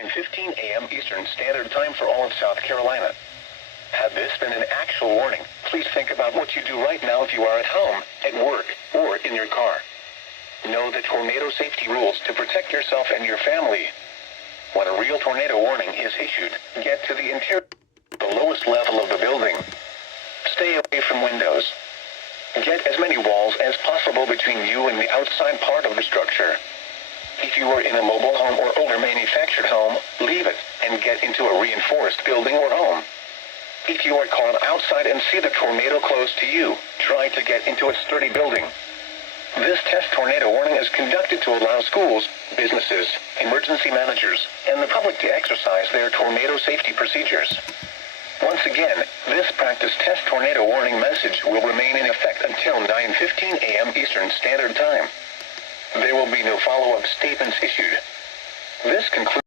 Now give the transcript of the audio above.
and 15 a.m. Eastern Standard Time for all of South Carolina. Had this been an actual warning, please think about what you do right now if you are at home, at work, or in your car. Know the tornado safety rules to protect yourself and your family. When a real tornado warning is issued, get to the interior, the lowest level of the building. Stay away from windows. Get as many walls as possible between you and the outside part of the structure. If you are in a mobile home or older manufactured home, leave it and get into a reinforced building or home. If you are caught outside and see the tornado close to you, try to get into a sturdy building. This test tornado warning is conducted to allow schools, businesses, emergency managers, and the public to exercise their tornado safety procedures. Once again, this practice test tornado warning message will remain in effect until 9:15 a.m. Eastern Standard Time. There will be no follow-up statements issued. This concludes